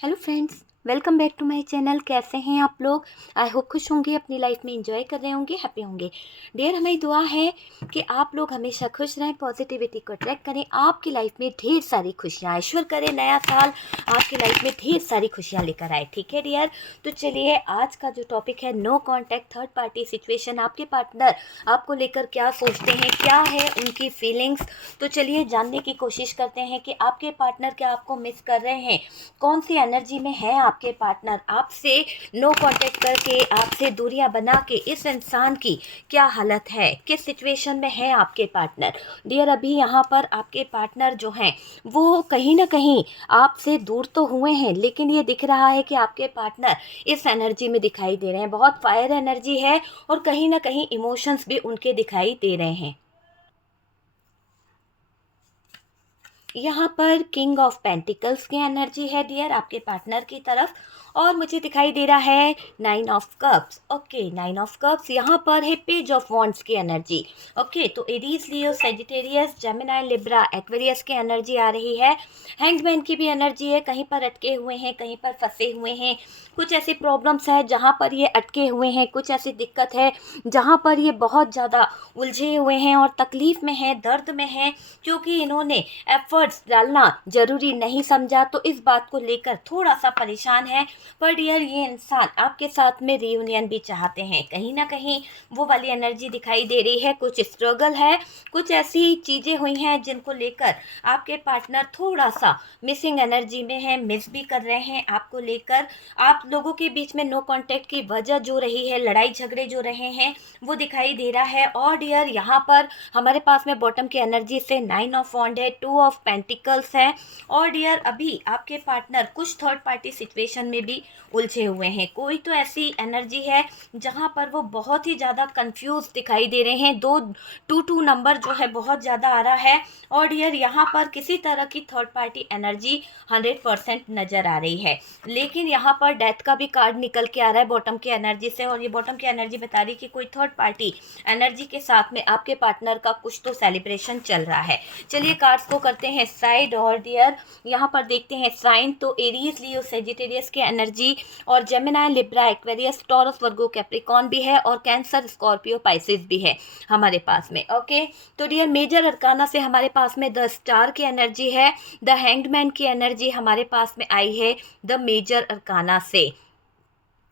Hello friends, welcome back to my channel. कैसे हैं आप लोग? आई होप खुश होंगे, अपनी लाइफ में एंजॉय कर रहे होंगे, हैप्पी होंगे। डियर, हमारी दुआ है कि आप लोग हमेशा खुश रहें, पॉजिटिविटी को अट्रैक्ट करें, आपकी लाइफ में ढेर सारी खुशियाँ, ईश्वर करे नया साल आपकी लाइफ में ढेर सारी खुशियाँ लेकर आए। ठीक है डियर, तो चलिए आज का जो टॉपिक है no contact third party situation. आपके पार्टनर आपको लेकर क्या सोचते हैं, क्या है उनकी फीलिंग्स, तो चलिए जानने की कोशिश करते हैं कि आपके पार्टनर क्या आपको मिस कर रहे हैं, कौन सी एनर्जी में है आपके पार्टनर, आपसे नो कांटेक्ट करके, आपसे दूरियां बना के इस इंसान की क्या हालत है, किस सिचुएशन में है आपके पार्टनर। डियर, अभी यहाँ पर आपके पार्टनर जो हैं वो कहीं ना कहीं आपसे दूर तो हुए हैं, लेकिन ये दिख रहा है कि आपके पार्टनर इस एनर्जी में दिखाई दे रहे हैं, बहुत फायर एनर्जी है और कहीं ना कहीं इमोशंस भी उनके दिखाई दे रहे हैं। यहाँ पर किंग ऑफ पेंटिकल्स की एनर्जी है डियर आपके पार्टनर की तरफ, और मुझे दिखाई दे रहा है nine of cups. Okay, nine of cups यहाँ पर है पेज ऑफ वॉन्ड्स की एनर्जी। ओके, तो एरीज, लियो, सेजिटेरियस, जेमिनी, लिब्रा, एक्वेरियस की एनर्जी आ रही है। हैंगमैन की भी एनर्जी है, कहीं पर अटके हुए हैं, कहीं पर फंसे हुए हैं, कुछ ऐसी प्रॉब्लम्स है जहाँ पर ये अटके हुए हैं, कुछ ऐसी दिक्कत है जहाँ पर ये बहुत ज़्यादा उलझे हुए हैं और तकलीफ़ में हैं, दर्द में हैं, क्योंकि इन्होंने एफर्ट्स डालना ज़रूरी नहीं समझा, तो इस बात को लेकर थोड़ा सा परेशान है। पर डियर, ये इंसान आपके साथ में रियूनियन भी चाहते हैं, कहीं ना कहीं वो वाली एनर्जी दिखाई दे रही है, कुछ स्ट्रगल है, कुछ ऐसी चीज़ें हुई हैं जिनको लेकर आपके पार्टनर थोड़ा सा मिसिंग एनर्जी में है, मिस भी कर रहे हैं आपको लेकर। आप लोगों के बीच में नो कांटेक्ट की वजह जो रही है, लड़ाई झगड़े जो रहे हैं, वो दिखाई दे रहा है। और डियर, यहाँ पर हमारे पास में बॉटम की एनर्जी से नाइन ऑफ वॉन्ड है, टू ऑफ पेंटिकल्स है। और डियर, अभी आपके पार्टनर कुछ थर्ड पार्टी सिचुएशन में भी उलझे हुए हैं, कोई तो ऐसी एनर्जी है जहां पर वो बहुत ही ज़्यादा कंफ्यूज दिखाई दे रहे हैं, दो टू टू नंबर जो है बहुत ज़्यादा आ रहा है। और डियर, यहाँ पर किसी तरह की थर्ड पार्टी एनर्जी 100% नज़र आ रही है, लेकिन यहाँ पर डेथ का भी कार्ड निकल के आ रहा है बॉटम की एनर्जी से, और ये बॉटम की एनर्जी बता रही है कि कोई थर्ड पार्टी एनर्जी के साथ में आपके पार्टनर का कुछ तो सेलिब्रेशन चल रहा है। चलिए कार्ड्स को करते हैं साइड, और डियर यहाँ पर देखते हैं साइन, तो एरीज, लियो, सेजिटेरियस की एनर्जी, और जेमिनी, लिब्रा, एक्वेरियस, टॉरस, वर्गो, कैप्रिकॉन भी है, और कैंसर, स्कॉर्पियो, पाइसेस भी है हमारे पास में। ओके, तो डियर मेजर अरकाना से हमारे पास में द स्टार की एनर्जी है, द हैंग्ड की एनर्जी हमारे पास में आई है द मेजर अरकाना से।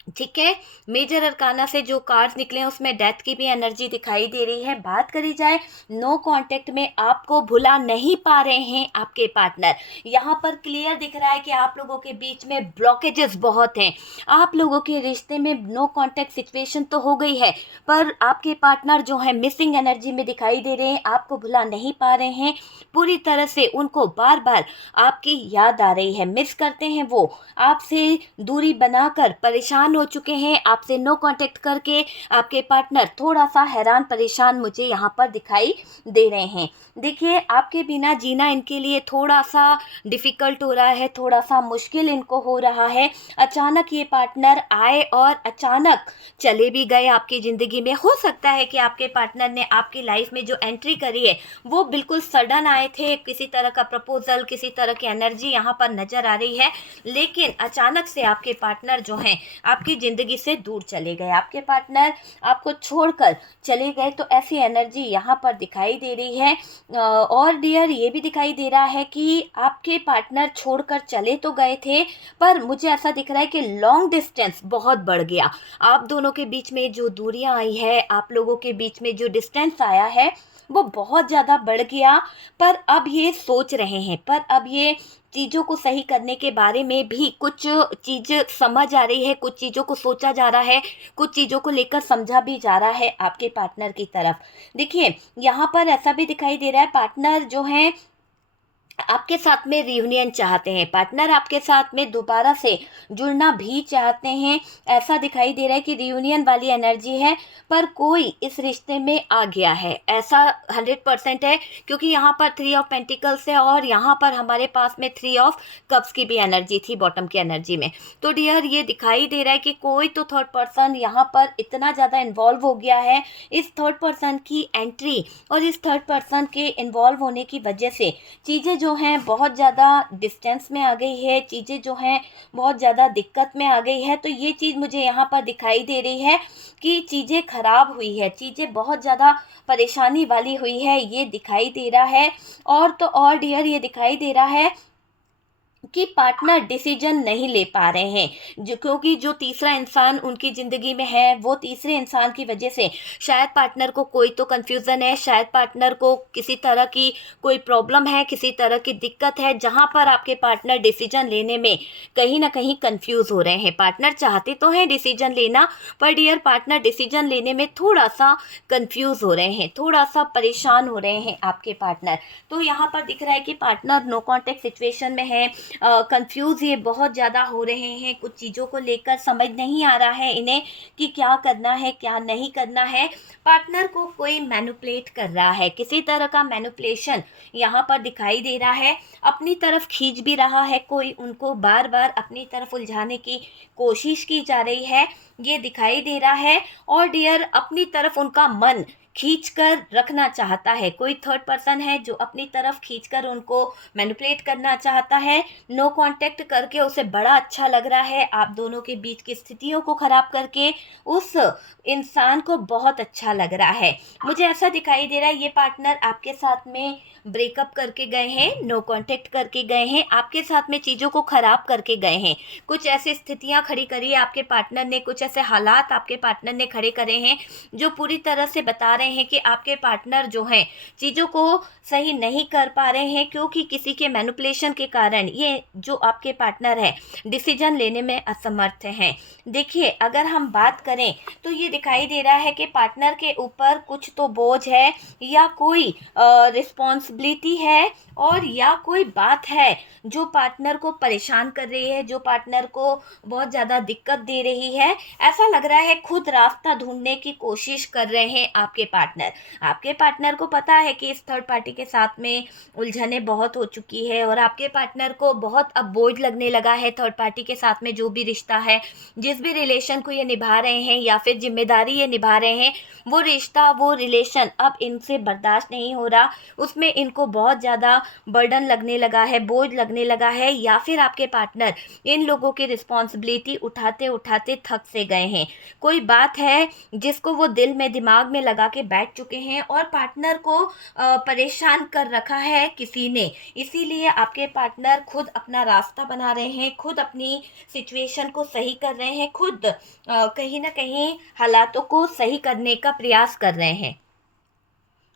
ठीक है, मेजर अरकाना से जो कार्ड्स निकले हैं उसमें डेथ की भी एनर्जी दिखाई दे रही है। बात करी जाए नो कांटेक्ट में, आपको भुला नहीं पा रहे हैं आपके पार्टनर, यहाँ पर क्लियर दिख रहा है कि आप लोगों के बीच में ब्लॉकेजेस बहुत हैं, आप लोगों के रिश्ते में नो कांटेक्ट सिचुएशन तो हो गई है, पर आपके पार्टनर जो है मिसिंग एनर्जी में दिखाई दे रहे हैं, आपको भुला नहीं पा रहे हैं पूरी तरह से, उनको बार बार आपकी याद आ रही है, मिस करते हैं वो, आपसे दूरी बनाकर परेशान हो चुके हैं, आपसे नो कांटेक्ट करके आपके पार्टनर थोड़ा सा हैरान परेशान मुझे यहाँ पर दिखाई दे रहे हैं। देखिए, आपके बिना जीना इनके लिए थोड़ा सा डिफ़िकल्ट हो रहा है, थोड़ा सा मुश्किल इनको हो रहा है। अचानक ये पार्टनर आए और अचानक चले भी गए आपकी ज़िंदगी में। हो सकता है कि आपके पार्टनर ने आपकी लाइफ में जो एंट्री करी है वो बिल्कुल सडन आए थे, किसी तरह का प्रपोजल, किसी तरह की एनर्जी यहाँ पर नज़र आ रही है, लेकिन अचानक से आपके पार्टनर जो हैं आपकी ज़िंदगी से दूर चले गए, आपके पार्टनर आपको छोड़कर चले गए, तो ऐसी एनर्जी यहाँ पर दिखाई दे रही है। और डियर, ये भी दिखाई दे रहा है कि आपके पार्टनर छोड़कर चले तो गए थे, पर मुझे ऐसा दिख रहा है कि लॉन्ग डिस्टेंस बहुत बढ़ गया, आप दोनों के बीच में जो दूरियां आई है, आप लोगों के बीच में जो डिस्टेंस आया है वो बहुत ज़्यादा बढ़ गया। पर अब ये सोच रहे हैं, पर अब ये चीज़ों को सही करने के बारे में भी कुछ चीज़ समझ आ रही है, कुछ चीज़ों को सोचा जा रहा है, कुछ चीज़ों को लेकर समझा भी जा रहा है आपके पार्टनर की तरफ। देखिए, यहाँ पर ऐसा भी दिखाई दे रहा है, पार्टनर जो हैं आपके साथ में रियूनियन चाहते हैं, पार्टनर आपके साथ में दोबारा से जुड़ना भी चाहते हैं। ऐसा दिखाई दे रहा है कि रियूनियन वाली एनर्जी है, पर कोई इस रिश्ते में आ गया है, ऐसा 100% है, क्योंकि यहाँ पर थ्री ऑफ पेंटिकल्स है और यहाँ पर हमारे पास में थ्री ऑफ कप्स की भी एनर्जी थी बॉटम की एनर्जी में। तो डियर, ये दिखाई दे रहा है कि कोई तो थर्ड पर्सन यहाँ पर इतना ज़्यादा इन्वॉल्व हो गया है, इस थर्ड पर्सन की एंट्री और इस थर्ड पर्सन के इन्वॉल्व होने की वजह से चीज़ें जो हैं बहुत ज़्यादा डिस्टेंस में आ गई है, चीज़ें जो हैं बहुत ज़्यादा दिक्कत में आ गई है। तो ये चीज़ मुझे यहाँ पर दिखाई दे रही है कि चीज़ें ख़राब हुई है, चीज़ें बहुत ज़्यादा परेशानी वाली हुई है, ये दिखाई दे रहा है। और तो और डियर ये दिखाई दे रहा है कि पार्टनर डिसीजन नहीं ले पा रहे हैं, जो क्योंकि जो तीसरा इंसान उनकी ज़िंदगी में है, वो तीसरे इंसान की वजह से शायद पार्टनर को कोई तो कन्फ्यूज़न है, शायद पार्टनर को किसी तरह की कोई प्रॉब्लम है, किसी तरह की दिक्कत है, जहाँ पर आपके पार्टनर डिसीजन लेने में कहीं ना कहीं कंफ्यूज हो रहे हैं। पार्टनर चाहते तो हैं डिसीजन लेना, पर डियर पार्टनर डिसीजन लेने में थोड़ा सा कंफ्यूज हो रहे हैं, थोड़ा सा परेशान हो रहे हैं आपके पार्टनर। तो यहाँ पर दिख रहा है कि पार्टनर नो कॉन्टेक्ट सिचुएशन में है, कंफ्यूज ये बहुत ज़्यादा हो रहे हैं, कुछ चीज़ों को लेकर समझ नहीं आ रहा है इन्हें कि क्या करना है क्या नहीं करना है। पार्टनर को कोई मैनिपुलेट कर रहा है, किसी तरह का मैनिपुलेशन यहाँ पर दिखाई दे रहा है, अपनी तरफ खींच भी रहा है, कोई उनको बार बार अपनी तरफ उलझाने की कोशिश की जा रही है, ये दिखाई दे रहा है। और डियर अपनी तरफ उनका मन खींच कर रखना चाहता है, कोई थर्ड पर्सन है जो अपनी तरफ खींचकर उनको मैनिपुलेट करना चाहता है। नो कांटेक्ट करके उसे बड़ा अच्छा लग रहा है, आप दोनों के बीच की स्थितियों को खराब करके उस इंसान को बहुत अच्छा लग रहा है। मुझे ऐसा दिखाई दे रहा है ये पार्टनर आपके साथ में ब्रेकअप करके गए हैं, नो कांटेक्ट करके गए हैं, आपके साथ में चीज़ों को खराब करके गए हैं। कुछ ऐसी स्थितियां खड़ी करी है आपके पार्टनर ने, कुछ ऐसे हालात आपके पार्टनर ने खड़े करे हैं जो पूरी तरह से बता रहे हैं कि आपके पार्टनर जो हैं चीज़ों को सही नहीं कर पा रहे हैं, क्योंकि किसी के मैनिपुलेशन के कारण ये जो आपके पार्टनर है डिसीजन लेने में असमर्थ हैं। देखिए अगर हम बात करें तो ये दिखाई दे रहा है कि पार्टनर के ऊपर कुछ तो बोझ है, या कोई रिस्पॉन्सिबिलिटी है, और या कोई बात है जो पार्टनर को परेशान कर रही है, जो पार्टनर को बहुत ज़्यादा दिक्कत दे रही है। ऐसा लग रहा है खुद रास्ता ढूंढने की कोशिश कर रहे हैं आपके पार्टनर। आपके पार्टनर को पता है कि इस थर्ड पार्टी के साथ में उलझने बहुत हो चुकी है, और आपके पार्टनर को बहुत अब बोझ लगने लगा है थर्ड पार्टी के साथ में जो भी रिश्ता है, जिस भी रिलेशन को ये निभा रहे हैं या फिर जिम्मेदारी ये निभा रहे हैं, वो रिश्ता वो रिलेशन अब इनसे बर्दाश्त नहीं हो रहा, उसमें इनको बहुत ज़्यादा बर्डन लगने लगा है, बोझ लगने लगा है, या फिर आपके पार्टनर इन लोगों की रिस्पॉन्सिबिलिटी उठाते उठाते थक से गए हैं। कोई बात है जिसको वो दिल में दिमाग में लगा के बैठ चुके हैं, और पार्टनर को परेशान कर रखा है किसी ने, इसीलिए आपके पार्टनर खुद अपना रास्ता बना रहे हैं, खुद अपनी सिचुएशन को सही कर रहे हैं, खुद कहीं ना कहीं हालातों को सही करने का प्रयास कर रहे हैं।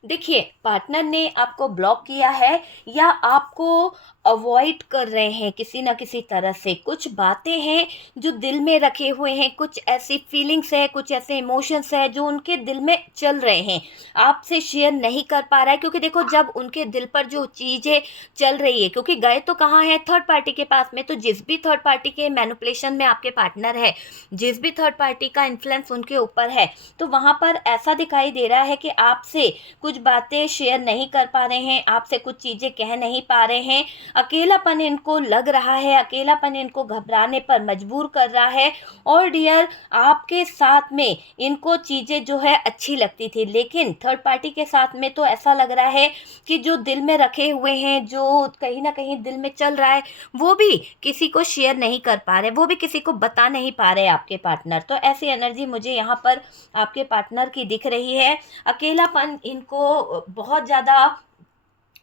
देखिए पार्टनर ने आपको ब्लॉक किया है या आपको अवॉइड कर रहे हैं किसी ना किसी तरह से, कुछ बातें हैं जो दिल में रखे हुए हैं, कुछ ऐसी फीलिंग्स है, कुछ ऐसे इमोशंस है जो उनके दिल में चल रहे हैं, आपसे शेयर नहीं कर पा रहा है। क्योंकि देखो जब उनके दिल पर जो चीज़ें चल रही है, क्योंकि गए तो कहाँ है थर्ड पार्टी के पास में, तो जिस भी थर्ड पार्टी के मैनिपुलेशन में आपके पार्टनर है, जिस भी थर्ड पार्टी का इन्फ्लुएंस उनके ऊपर है, तो वहाँ पर ऐसा दिखाई दे रहा है कि आपसे कुछ बातें शेयर नहीं कर पा रहे हैं, आपसे कुछ चीज़ें कह नहीं पा रहे हैं, अकेलापन इनको लग रहा है, अकेलापन इनको घबराने पर मजबूर कर रहा है। और डियर आपके साथ में इनको चीज़ें जो है अच्छी लगती थी, लेकिन थर्ड पार्टी के साथ में तो ऐसा लग रहा है कि जो दिल में रखे हुए हैं, जो कहीं ना कहीं दिल में चल रहा है, वो भी किसी को शेयर नहीं कर पा रहे, वो भी किसी को बता नहीं पा रहे आपके पार्टनर। तो ऐसी एनर्जी मुझे यहाँ पर आपके पार्टनर की दिख रही है, अकेलापन इनको बहुत ज़्यादा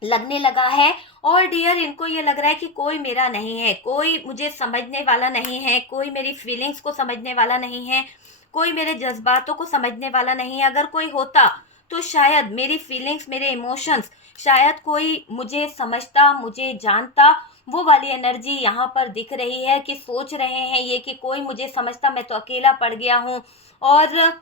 लगने लगा है। और डियर इनको ये लग रहा है कि कोई मेरा नहीं है, कोई मुझे समझने वाला नहीं है, कोई मेरी फीलिंग्स को समझने वाला नहीं है, कोई मेरे जज्बातों को समझने वाला नहीं है। अगर कोई होता तो शायद मेरी फीलिंग्स, मेरे इमोशंस, शायद कोई मुझे समझता, मुझे जानता। वो वाली एनर्जी यहाँ पर दिख रही है कि सोच रहे हैं ये कि कोई मुझे समझता, मैं तो अकेला पड़ गया हूँ, और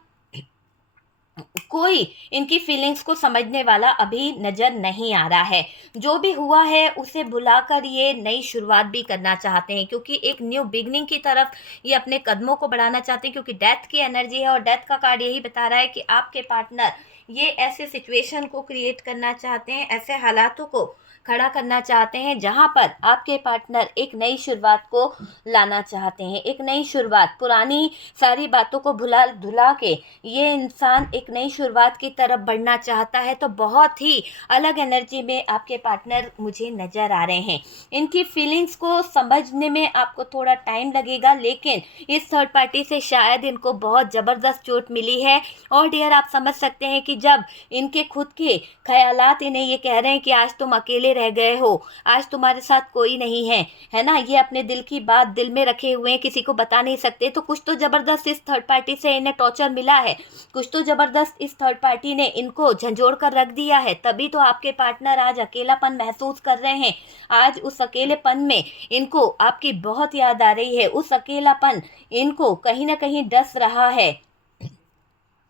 कोई इनकी फीलिंग्स को समझने वाला अभी नज़र नहीं आ रहा है। जो भी हुआ है उसे भुलाकर ये नई शुरुआत भी करना चाहते हैं, क्योंकि एक न्यू बिगनिंग की तरफ ये अपने कदमों को बढ़ाना चाहते हैं, क्योंकि डेथ की एनर्जी है, और डेथ का कार्ड यही बता रहा है कि आपके पार्टनर ये ऐसे सिचुएशन को क्रिएट करना चाहते हैं, ऐसे हालातों को खड़ा करना चाहते हैं, जहाँ पर आपके पार्टनर एक नई शुरुआत को लाना चाहते हैं, एक नई शुरुआत, पुरानी सारी बातों को भुला धुला के ये इंसान एक नई शुरुआत की तरफ बढ़ना चाहता है। तो बहुत ही अलग एनर्जी में आपके पार्टनर मुझे नज़र आ रहे हैं। इनकी फीलिंग्स को समझने में आपको थोड़ा टाइम लगेगा, लेकिन इस थर्ड पार्टी से शायद इनको बहुत ज़बरदस्त चोट मिली है। और डियर, आप समझ सकते हैं कि जब इनके खुद के ख्यालात इन्हें ये कह रहे हैं कि आज तुम अकेले रह गए हो, आज तुम्हारे साथ कोई नहीं है ना, ये अपने दिल की बात दिल में रखे हुए हैं, किसी को बता नहीं सकते। तो कुछ तो ज़बरदस्त इस थर्ड पार्टी से इन्हें टॉर्चर मिला है, कुछ तो ज़बरदस्त इस थर्ड पार्टी ने इनको झंझोड़ कर रख दिया है, तभी तो आपके पार्टनर आज अकेलापन महसूस कर रहे हैं। आज उस अकेलेपन में इनको आपकी बहुत याद आ रही है, उस अकेलापन इनको कहीं ना कहीं डस रहा है,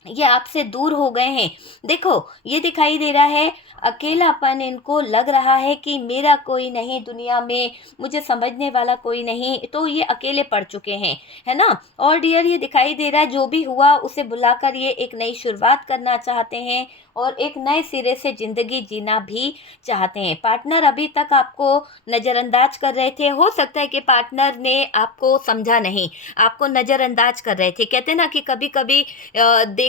ये आपसे दूर हो गए हैं। देखो, ये दिखाई दे रहा है अकेलापन, इनको लग रहा है कि मेरा कोई नहीं दुनिया में, मुझे समझने वाला कोई नहीं, तो ये अकेले पड़ चुके हैं, है ना। और डियर, ये दिखाई दे रहा है जो भी हुआ उसे भुलाकर ये एक नई शुरुआत करना चाहते हैं और एक नए सिरे से ज़िंदगी जीना भी चाहते हैं। पार्टनर अभी तक आपको नज़रअंदाज कर रहे थे, हो सकता है कि पार्टनर ने आपको समझा नहीं, आपको नज़रअंदाज कर रहे थे। कहते ना कि कभी कभी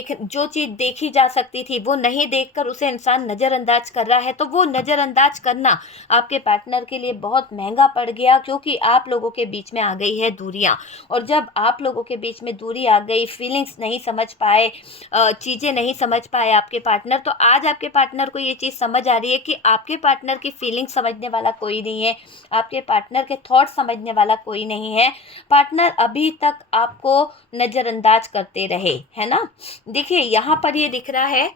जो चीज़ देखी जा सकती थी वो नहीं देखकर उसे इंसान नज़रअंदाज कर रहा है, तो वो नज़रअंदाज करना आपके पार्टनर के लिए बहुत महंगा पड़ गया, क्योंकि आप लोगों के बीच में आ गई है दूरियां। और जब आप लोगों के बीच में दूरी आ गई, फीलिंग्स नहीं समझ पाए, चीज़ें नहीं समझ पाए आपके पार्टनर, तो आज आपके पार्टनर को ये चीज़ समझ आ रही है कि आपके पार्टनर की फीलिंग समझने वाला कोई नहीं है, आपके पार्टनर के थॉट समझने वाला कोई नहीं है। पार्टनर अभी तक आपको नज़रअंदाज करते रहे, है ना। देखिए यहाँ पर ये दिख रहा है,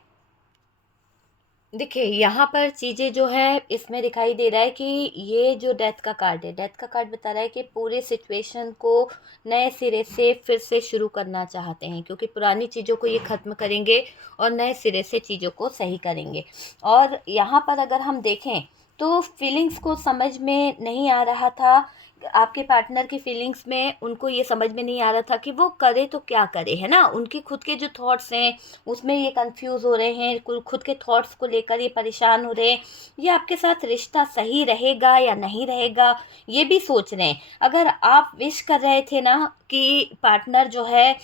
देखिए यहाँ पर चीज़ें जो है इसमें दिखाई दे रहा है कि ये जो डेथ का कार्ड है, डेथ का कार्ड बता रहा है कि पूरे सिचुएशन को नए सिरे से फिर से शुरू करना चाहते हैं, क्योंकि पुरानी चीज़ों को ये ख़त्म करेंगे और नए सिरे से चीज़ों को सही करेंगे। और यहाँ पर अगर हम देखें तो फीलिंग्स को समझ में नहीं आ रहा था, आपके पार्टनर की फीलिंग्स में उनको ये समझ में नहीं आ रहा था कि वो करे तो क्या करे, है ना। उनके खुद के जो थॉट्स हैं उसमें ये कंफ्यूज हो रहे हैं, खुद के थॉट्स को लेकर ये परेशान हो रहे हैं, ये आपके साथ रिश्ता सही रहेगा या नहीं रहेगा ये भी सोच रहे हैं। अगर आप विश कर रहे थे ना कि पार्टनर जो है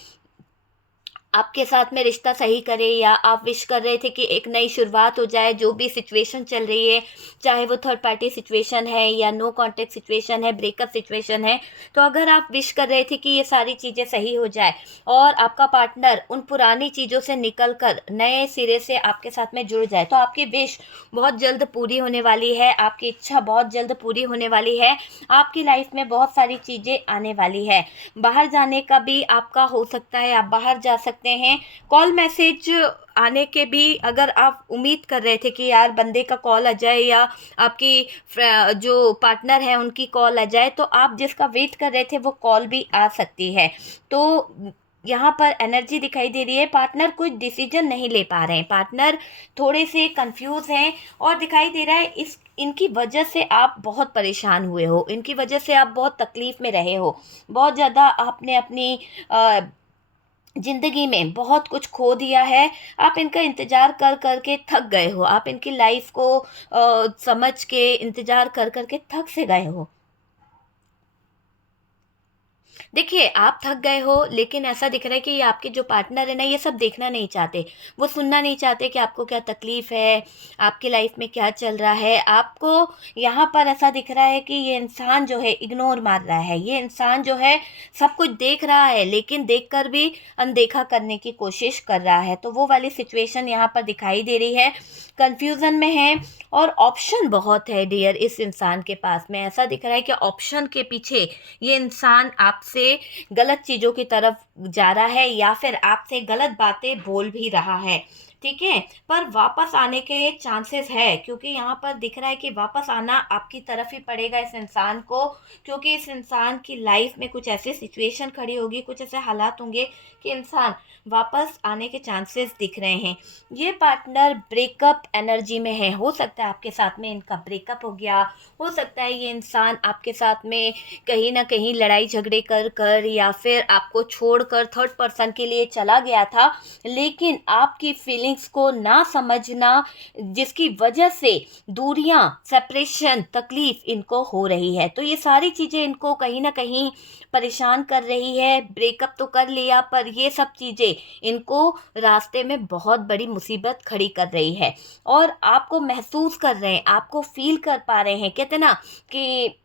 आपके साथ में रिश्ता सही करे, या आप विश कर रहे थे कि एक नई शुरुआत हो जाए, जो भी सिचुएशन चल रही है, चाहे वो थर्ड पार्टी सिचुएशन है या नो कॉन्टेक्ट सिचुएशन है, ब्रेकअप सिचुएशन है, तो अगर आप विश कर रहे थे कि ये सारी चीज़ें सही हो जाए और आपका पार्टनर उन पुरानी चीज़ों से निकल कर नए सिरे से आपके साथ में जुड़ जाए, तो आपकी विश बहुत जल्द पूरी होने वाली है, आपकी इच्छा बहुत जल्द पूरी होने वाली है, आपकी लाइफ में बहुत सारी चीज़ें आने वाली है। बाहर जाने का भी आपका हो सकता है, आप बाहर जा सकते हैं। कॉल मैसेज आने के भी अगर आप उम्मीद कर रहे थे कि यार बंदे का कॉल आ जाए या आपकी जो पार्टनर है उनकी कॉल आ जाए, तो आप जिसका वेट कर रहे थे वो कॉल भी आ सकती है। तो यहाँ पर एनर्जी दिखाई दे रही है, पार्टनर कुछ डिसीजन नहीं ले पा रहे हैं, पार्टनर थोड़े से कंफ्यूज हैं, और दिखाई दे रहा है इनकी वजह से आप बहुत परेशान हुए हो, इनकी वजह से आप बहुत तकलीफ़ में रहे हो, बहुत ज़्यादा आपने अपनी ज़िंदगी में बहुत कुछ खो दिया है। आप इनका इंतज़ार कर कर के थक गए हो, आप इनकी लाइफ को समझ के इंतज़ार कर कर के थक से गए हो। देखिए, आप थक गए हो, लेकिन ऐसा दिख रहा है कि ये आपके जो पार्टनर है ना, ये सब देखना नहीं चाहते। वो सुनना नहीं चाहते कि आपको क्या तकलीफ़ है, आपकी लाइफ में क्या चल रहा है। आपको यहाँ पर ऐसा दिख रहा है कि ये इंसान जो है इग्नोर मार रहा है। ये इंसान जो है सब कुछ देख रहा है, लेकिन देखकर भी अनदेखा करने की कोशिश कर रहा है। तो वो वाली सिचुएशन यहाँ पर दिखाई दे रही है। कन्फ्यूज़न में है और ऑप्शन बहुत है डियर इस इंसान के पास में। ऐसा दिख रहा है कि ऑप्शन के पीछे ये इंसान आपसे गलत चीज़ों की तरफ जा रहा है, या फिर आपसे गलत बातें बोल भी रहा है, ठीक है। पर वापस आने के चांसेस है, क्योंकि यहाँ पर दिख रहा है कि वापस आना आपकी तरफ ही पड़ेगा इस इंसान को, क्योंकि इस इंसान की लाइफ में कुछ ऐसे सिचुएशन खड़ी होगी, कुछ ऐसे हालात होंगे कि इंसान वापस आने के चांसेस दिख रहे हैं। ये पार्टनर ब्रेकअप एनर्जी में है, हो सकता है आपके साथ में इनका ब्रेकअप हो गया, हो सकता है ये इंसान आपके साथ में कहीं ना कहीं लड़ाई झगड़े कर कर या फिर आपको छोड़कर थर्ड पर्सन के लिए चला गया था, लेकिन आपकी फीलिंग फीलिंग्स को ना समझना, जिसकी वजह से दूरियां, सेपरेशन, तकलीफ इनको हो रही है। तो ये सारी चीज़ें इनको कहीं ना कहीं परेशान कर रही है। ब्रेकअप तो कर लिया, पर ये सब चीज़ें इनको रास्ते में बहुत बड़ी मुसीबत खड़ी कर रही है। और आपको महसूस कर रहे हैं, आपको फील कर पा रहे हैं। कहते ना कि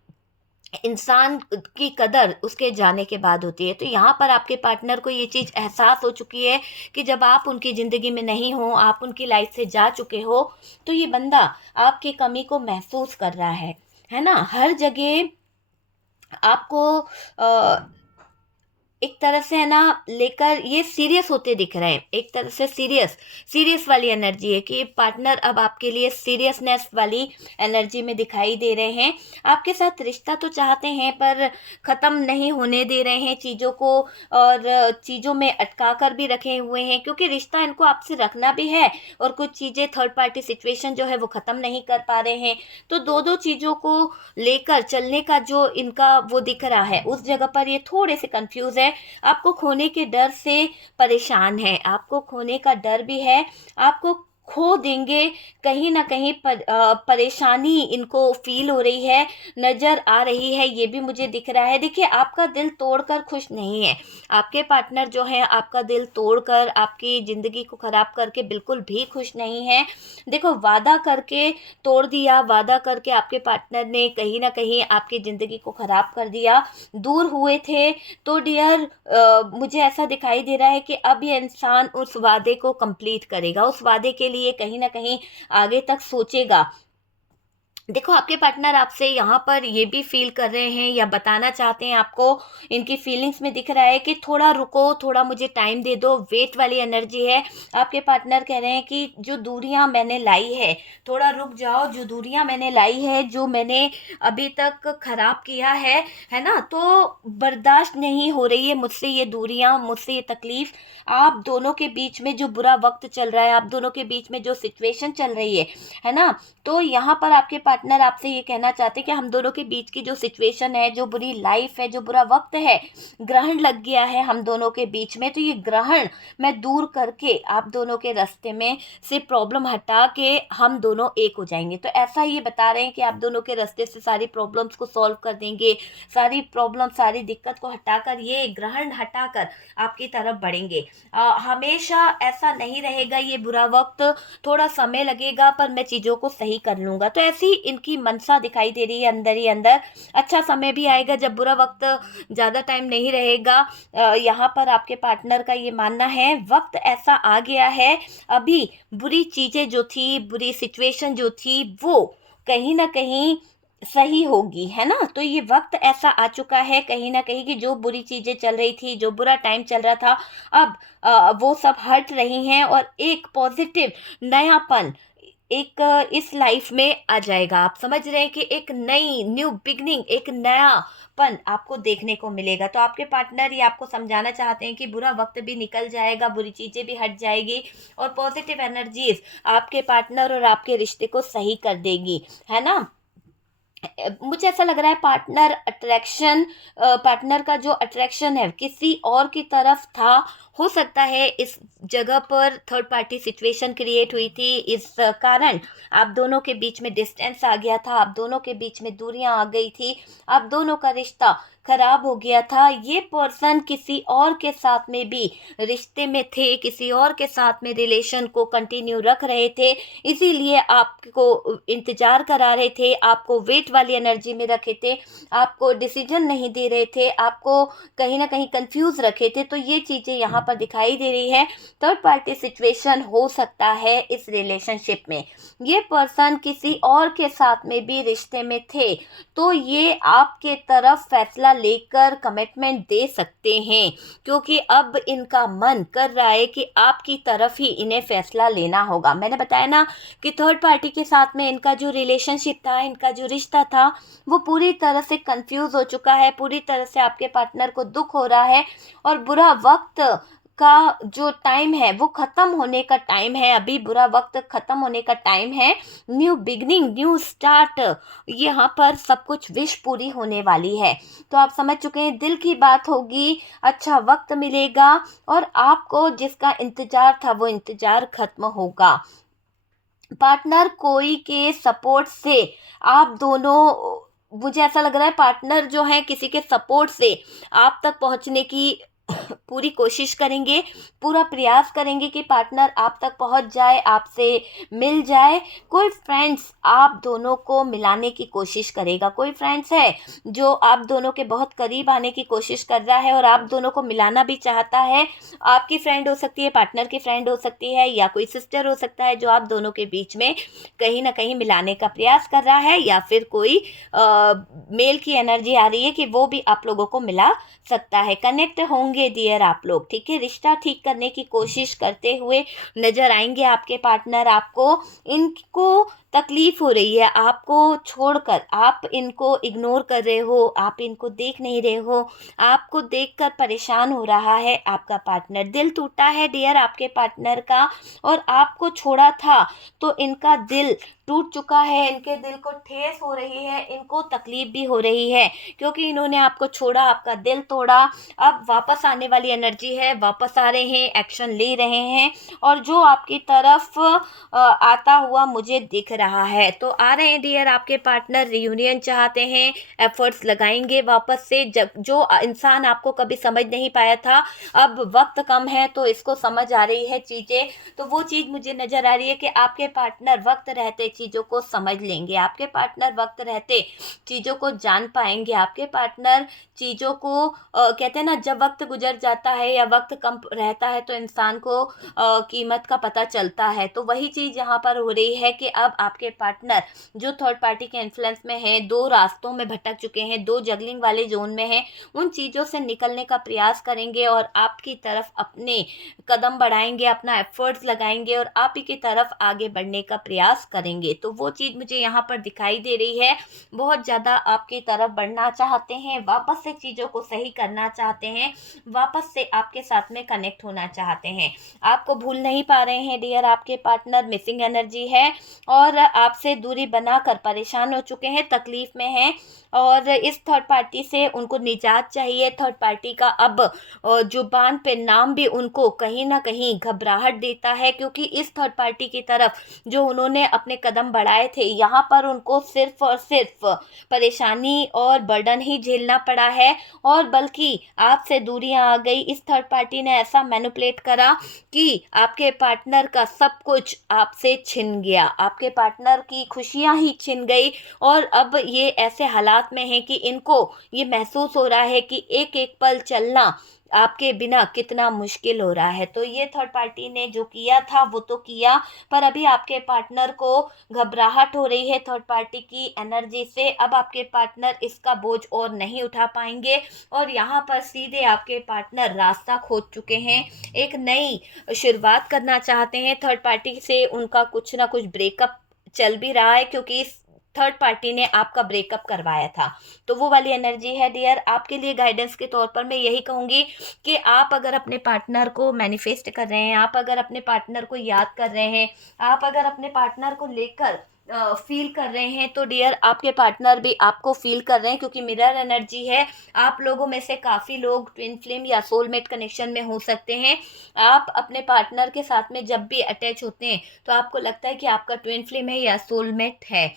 इंसान की कदर उसके जाने के बाद होती है। तो यहाँ पर आपके पार्टनर को ये चीज़ एहसास हो चुकी है कि जब आप उनकी ज़िंदगी में नहीं हो, आप उनकी लाइफ से जा चुके हो, तो ये बंदा आपकी कमी को महसूस कर रहा है ना। हर जगह आपको एक तरह से है ना लेकर ये सीरियस होते दिख रहे हैं। एक तरह से सीरियस वाली एनर्जी है कि पार्टनर अब आपके लिए सीरियसनेस वाली एनर्जी में दिखाई दे रहे हैं। आपके साथ रिश्ता तो चाहते हैं, पर ख़त्म नहीं होने दे रहे हैं चीज़ों को, और चीज़ों में अटका कर भी रखे हुए हैं, क्योंकि रिश्ता इनको आपसे रखना भी है और कुछ चीज़ें थर्ड पार्टी सिचुएशन जो है वो ख़त्म नहीं कर पा रहे हैं। तो दो चीज़ों को लेकर चलने का जो इनका वो दिख रहा है, उस जगह पर ये थोड़े से कंफ्यूज है। आपको खोने के डर से परेशान है, आपको खोने का डर भी है, आपको खो देंगे कहीं ना कहीं परेशानी इनको फील हो रही है, नज़र आ रही है, ये भी मुझे दिख रहा है। देखिए, आपका दिल तोड़कर खुश नहीं है। आपके पार्टनर जो है आपका दिल तोड़कर, आपकी ज़िंदगी को ख़राब करके बिल्कुल भी खुश नहीं है। देखो, वादा करके तोड़ दिया, वादा करके आपके पार्टनर ने कहीं ना कहीं आपकी ज़िंदगी को ख़राब कर दिया। दूर हुए थे तो डियर, मुझे ऐसा दिखाई दे रहा है कि अब ये इंसान उस वादे को कंप्लीट करेगा, उस वादे के लिए कहीं ना कहीं आगे तक सोचेगा। देखो, आपके पार्टनर आपसे यहाँ पर ये भी फील कर रहे हैं या बताना चाहते हैं आपको, इनकी फीलिंग्स में दिख रहा है कि थोड़ा रुको, थोड़ा मुझे टाइम दे दो। वेट वाली एनर्जी है। आपके पार्टनर कह रहे हैं कि जो दूरियां मैंने लाई है, थोड़ा रुक जाओ। जो दूरियां मैंने लाई है, जो मैंने अभी तक खराब किया है ना, तो बर्दाश्त नहीं हो रही है मुझसे ये दूरियां, मुझसे ये तकलीफ। आप दोनों के बीच में जो बुरा वक्त चल रहा है, आप दोनों के बीच में जो सिचुएशन चल रही है ना, तो यहाँ पर आपके पार्टनर आपसे ये कहना चाहते हैं कि हम दोनों के बीच की जो सिचुएशन है, जो बुरी लाइफ है, जो बुरा वक्त है, ग्रहण लग गया है हम दोनों के बीच में। तो ये ग्रहण मैं दूर करके आप दोनों के रास्ते में से प्रॉब्लम हटा के हम दोनों एक हो जाएंगे। तो ऐसा ये बता रहे हैं कि आप दोनों के रास्ते से सारी प्रॉब्लम्स को सॉल्व कर देंगे, सारी प्रॉब्लम, सारी दिक्कत को हटाकर, ये ग्रहण हटाकर आपकी तरफ बढ़ेंगे। हमेशा ऐसा नहीं रहेगा ये बुरा वक्त, थोड़ा समय लगेगा, पर मैं चीज़ों को सही कर लूँगा। तो ऐसी इनकी मनसा दिखाई दे रही है अंदर ही अंदर। अच्छा समय भी आएगा जब बुरा वक्त ज़्यादा टाइम नहीं रहेगा। यहाँ पर आपके पार्टनर का ये मानना है, वक्त ऐसा आ गया है, अभी बुरी चीज़ें जो थी, बुरी सिचुएशन जो थी, वो कहीं ना कहीं सही होगी, है ना। तो ये वक्त ऐसा आ चुका है कहीं ना कहीं कि जो बुरी चीज़ें चल रही थी, जो बुरा टाइम चल रहा था, अब वो सब हट रही हैं और एक पॉजिटिव नयापन एक इस लाइफ में आ जाएगा। आप समझ रहे हैं कि एक नई न्यू बिगनिंग, एक नयापन आपको देखने को मिलेगा। तो आपके पार्टनर ये आपको समझाना चाहते हैं कि बुरा वक्त भी निकल जाएगा, बुरी चीज़ें भी हट जाएगी, और पॉजिटिव एनर्जीज आपके पार्टनर और आपके रिश्ते को सही कर देगी, है ना। मुझे ऐसा लग रहा है पार्टनर का जो अट्रैक्शन है किसी और की तरफ था। हो सकता है इस जगह पर थर्ड पार्टी सिचुएशन क्रिएट हुई थी, इस कारण आप दोनों के बीच में डिस्टेंस आ गया था, आप दोनों के बीच में दूरियां आ गई थी, आप दोनों का रिश्ता खराब हो गया था। ये पर्सन किसी और के साथ में भी रिश्ते में थे, किसी और के साथ में रिलेशन को कंटिन्यू रख रहे थे, इसीलिए आपको इंतजार करा रहे थे, आपको वेट वाली एनर्जी में रखे थे, आपको डिसीजन नहीं दे रहे थे, आपको कहीं ना कहीं कंफ्यूज रखे थे। तो ये चीज़ें यहाँ पर दिखाई दे रही है। थर्ड पार्टी सिचुएशन हो सकता है इस रिलेशनशिप में, ये पर्सन किसी और के साथ में भी रिश्ते में थे, तो ये आपके तरफ फैसला लेकर कमिटमेंट दे सकते हैं, क्योंकि अब इनका मन कर रहा है कि आपकी तरफ ही इन्हें फैसला लेना होगा। मैंने बताया ना कि थर्ड पार्टी के साथ में इनका जो रिलेशनशिप था, इनका जो रिश्ता था, वो पूरी तरह से कंफ्यूज हो चुका है, पूरी तरह से आपके पार्टनर को दुख हो रहा है, और बुरा वक्त का जो टाइम है वो ख़त्म होने का टाइम है, अभी बुरा वक्त ख़त्म होने का टाइम है। न्यू बिगनिंग, न्यू स्टार्ट, यहाँ पर सब कुछ विश पूरी होने वाली है। तो आप समझ चुके हैं, दिल की बात होगी, अच्छा वक्त मिलेगा और आपको जिसका इंतज़ार था वो इंतज़ार ख़त्म होगा। पार्टनर कोई के सपोर्ट से आप दोनों, मुझे ऐसा लग रहा है पार्टनर जो है किसी के सपोर्ट से आप तक पहुंचने की पूरी कोशिश करेंगे, पूरा प्रयास करेंगे कि पार्टनर आप तक पहुंच जाए, आपसे मिल जाए। कोई फ्रेंड्स आप दोनों को मिलाने की कोशिश करेगा, कोई फ्रेंड्स है जो आप दोनों के बहुत करीब आने की कोशिश कर रहा है और आप दोनों को मिलाना भी चाहता है। आपकी फ्रेंड हो सकती है, पार्टनर की फ्रेंड हो सकती है, या कोई सिस्टर हो सकता है जो आप दोनों के बीच में कहीं ना कहीं मिलाने का प्रयास कर रहा है, या फिर कोई मेल की एनर्जी आ रही है कि वो भी आप लोगों को मिला सकता है। कनेक्ट होंगे डियर आप लोग, ठीक है। रिश्ता ठीक करने की कोशिश करते हुए नजर आएंगे आपके पार्टनर आपको। इनको तकलीफ हो रही है आपको छोड़कर, आप इनको इग्नोर कर रहे हो, आप इनको देख नहीं रहे हो, आपको देखकर परेशान हो रहा है आपका पार्टनर। दिल टूटा है डियर आपके पार्टनर का, और आपको छोड़ा था तो इनका दिल टूट चुका है, इनके दिल को ठेस हो रही है, इनको तकलीफ भी हो रही है क्योंकि इन्होंने आपको छोड़ा, आपका दिल तोड़ा। अब वापस आने वाली एनर्जी है, वापस आ रहे हैं, एक्शन ले रहे हैं, और जो आपकी तरफ आता हुआ मुझे दिख रहा है। तो आ रहे हैं डियर आपके पार्टनर, रियूनियन चाहते हैं, एफर्ट्स लगाएंगे वापस से। जब जो इंसान आपको कभी समझ नहीं पाया था, अब वक्त कम है तो इसको समझ आ रही है चीज़ें। तो वो चीज़ मुझे नज़र आ रही है कि आपके पार्टनर वक्त रहते चीज़ों को समझ लेंगे, आपके पार्टनर वक्त रहते चीज़ों को जान पाएंगे, आपके पार्टनर चीज़ों को कहते हैं ना, जब वक्त गुजर जाता है या वक्त कम रहता है तो इंसान को कीमत का पता चलता है। तो वही चीज़ यहाँ पर हो रही है कि अब आपके पार्टनर जो थर्ड पार्टी के इन्फ्लुएंस में हैं, दो रास्तों में भटक चुके हैं, दो जगलिंग वाले जोन में हैं, उन चीज़ों से निकलने का प्रयास करेंगे और आपकी तरफ अपने कदम बढ़ाएंगे, अपना एफर्ट्स लगाएंगे और आप ही की तरफ आगे बढ़ने का प्रयास करेंगे। तो वो चीज़ मुझे यहाँ पर दिखाई दे रही है, बहुत ज़्यादा आपकी तरफ बढ़ना चाहते हैं, वापस से चीज़ों को सही करना चाहते हैं, वापस से आपके साथ में कनेक्ट होना चाहते हैं। आपको भूल नहीं पा रहे हैं डियर आपके पार्टनर, मिसिंग एनर्जी है और आपसे दूरी बनाकर परेशान हो चुके हैं, तकलीफ में हैं, और इस थर्ड पार्टी से उनको निजात चाहिए। थर्ड पार्टी का अब जुबान पे नाम भी उनको कहीं ना कहीं घबराहट देता है, क्योंकि इस थर्ड पार्टी की तरफ जो उन्होंने अपने कदम बढ़ाए थे, यहाँ पर उनको सिर्फ और सिर्फ परेशानी और बर्डन ही झेलना पड़ा है, और बल्कि आपसे दूरियां आ गई। इस थर्ड पार्टी ने ऐसा मैनिपुलेट करा कि आपके पार्टनर का सब कुछ आपसे छिन गया, आपके पार्टनर की खुशियां ही छिन गई, और अब ये ऐसे हालात में है कि इनको ये महसूस हो रहा है कि एक एक पल चलना आपके बिना कितना मुश्किल हो रहा है। तो ये थर्ड पार्टी ने जो किया था वो तो किया, पर अभी आपके पार्टनर को घबराहट हो रही है थर्ड पार्टी की एनर्जी से। अब आपके पार्टनर इसका बोझ और नहीं उठा पाएंगे, और यहाँ पर सीधे आपके पार्टनर रास्ता खोज चुके हैं, एक नई शुरुआत करना चाहते हैं। थर्ड पार्टी से उनका कुछ ना कुछ ब्रेकअप चल भी रहा है, क्योंकि इस थर्ड पार्टी ने आपका ब्रेकअप करवाया था। तो वो वाली एनर्जी है डियर। आपके लिए गाइडेंस के तौर पर मैं यही कहूँगी कि आप अगर अपने पार्टनर को मैनिफेस्ट कर रहे हैं, आप अगर अपने पार्टनर को याद कर रहे हैं, आप अगर अपने पार्टनर को लेकर फील कर रहे हैं, तो डियर आपके पार्टनर भी आपको फील कर रहे हैं, क्योंकि मिरर एनर्जी है। आप लोगों में से काफ़ी लोग ट्विन फ्लेम या सोलमेट कनेक्शन में हो सकते हैं। आप अपने पार्टनर के साथ में जब भी अटैच होते हैं तो आपको लगता है कि आपका ट्विन फ्लेम है या सोलमेट है।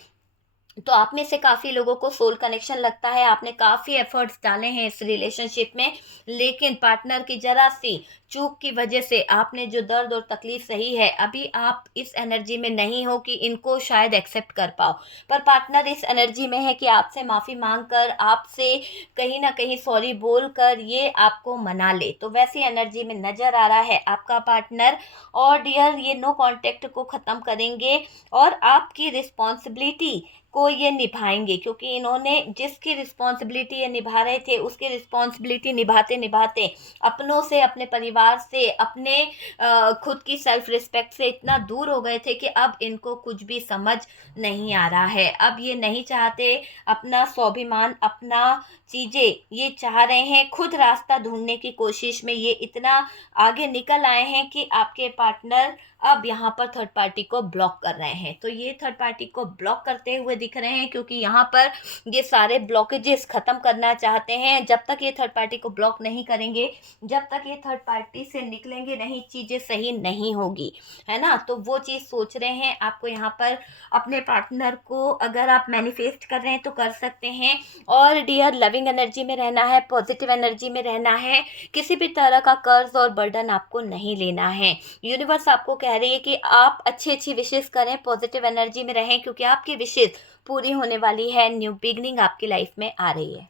तो आप में से काफ़ी लोगों को सोल कनेक्शन लगता है, आपने काफ़ी एफर्ट्स डाले हैं इस रिलेशनशिप में, लेकिन पार्टनर की जरा सी चूक की वजह से आपने जो दर्द और तकलीफ सही है, अभी आप इस एनर्जी में नहीं हो कि इनको शायद एक्सेप्ट कर पाओ। पर पार्टनर इस एनर्जी में है कि आपसे माफ़ी मांग कर, आपसे कहीं ना कहीं सॉरी बोल कर ये आपको मना ले। तो वैसी एनर्जी में नज़र आ रहा है आपका पार्टनर। और डियर ये नो कॉन्टेक्ट को ख़त्म करेंगे और आपकी रिस्पॉन्सिबिलिटी को ये निभाएंगे, क्योंकि इन्होंने जिसकी रिस्पॉन्सिबिलिटी ये निभा रहे थे उसकी रिस्पॉन्सिबिलिटी निभाते निभाते अपनों से, अपने परिवार से, अपने खुद की सेल्फ रिस्पेक्ट से इतना दूर हो गए थे कि अब इनको कुछ भी समझ नहीं आ रहा है। अब ये नहीं चाहते अपना स्वाभिमान, अपना चीज़ें ये चाह रहे हैं, खुद रास्ता ढूंढने की कोशिश में ये इतना आगे निकल आए हैं कि आपके पार्टनर अब यहाँ पर थर्ड पार्टी को ब्लॉक कर रहे हैं। तो ये थर्ड पार्टी को ब्लॉक करते हुए दिख रहे हैं, क्योंकि यहाँ पर ये सारे ब्लॉकेजेस ख़त्म करना चाहते हैं। जब तक ये थर्ड पार्टी को ब्लॉक नहीं करेंगे, जब तक ये थर्ड पार्टी से निकलेंगे नहीं, चीज़ें सही नहीं होगी, है ना। तो वो चीज़ सोच रहे हैं। आपको यहाँ पर अपने पार्टनर को अगर आप मैनिफेस्ट कर रहे हैं तो कर सकते हैं। और डियर, लविंग एनर्जी में रहना है, पॉजिटिव एनर्जी में रहना है, किसी भी तरह का कर्ज और बर्डन आपको नहीं लेना है। यूनिवर्स आपको कह रही है कि आप अच्छी अच्छी विशेष करें, पॉजिटिव एनर्जी में रहें, क्योंकि आपकी विशेष पूरी होने वाली है। न्यू बिगनिंग आपकी लाइफ में आ रही है।